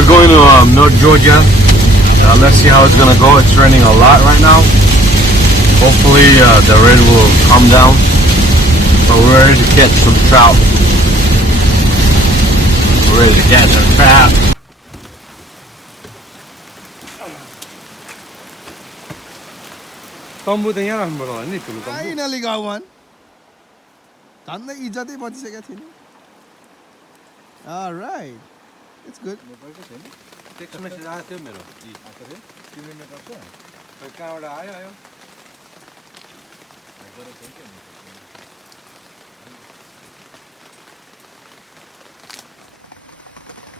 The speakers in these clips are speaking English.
we're going to North Georgia. Let's see how it's gonna go. It's raining a lot right now. Hopefully the rain will calm down. But we're ready to catch some trout. We're ready to catch some trout. तम्बु त यहाँ राख्नुपर्छ होला नि ठुलो तम्बु Finally got one. झन्डै इज्जतै बचिसकेको थियो नि. All right. It's good. Text message आएको थियो मेरो खै कहाँबाट आयो आयो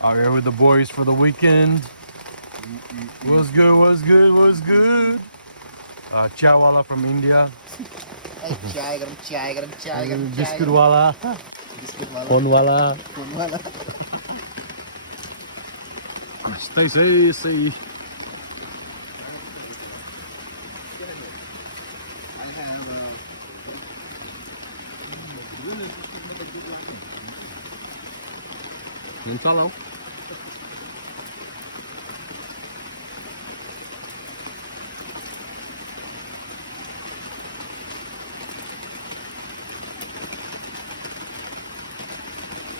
Out here with the boys for the weekend. What's good? What's good? What's good? Chawala from India. चाय गरम चाय गरम चाय गरम Biscuit wala. बिस्कुट वाला Phone wala. फोन वाला Stay safe. Hello.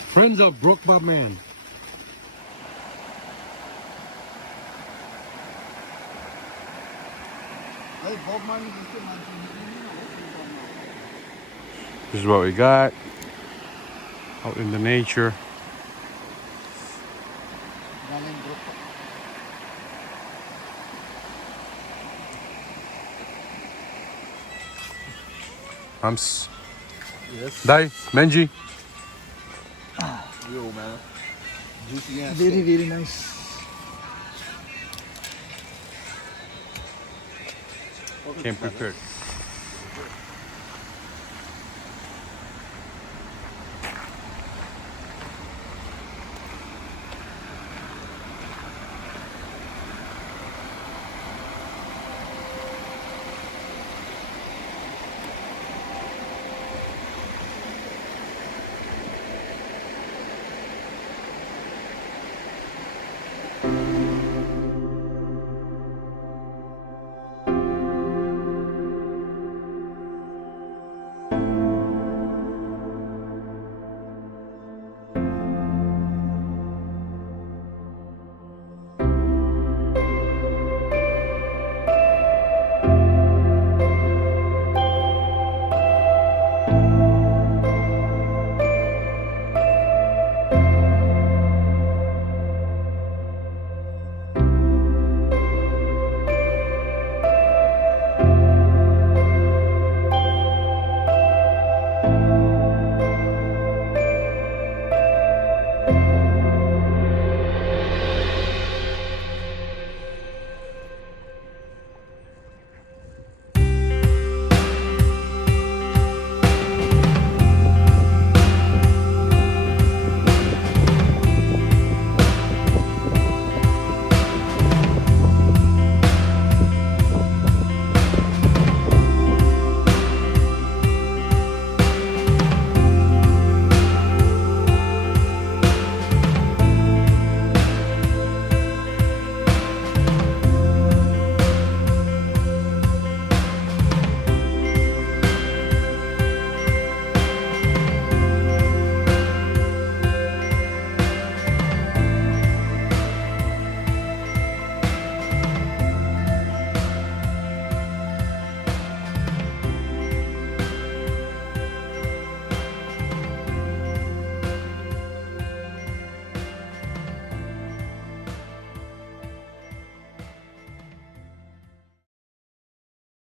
Friends of Brokeback Man. This is what we got out in the nature. Hams. Yes. Dai, Benji. Yo man. Juicy ass. Very very nice. Came prepared.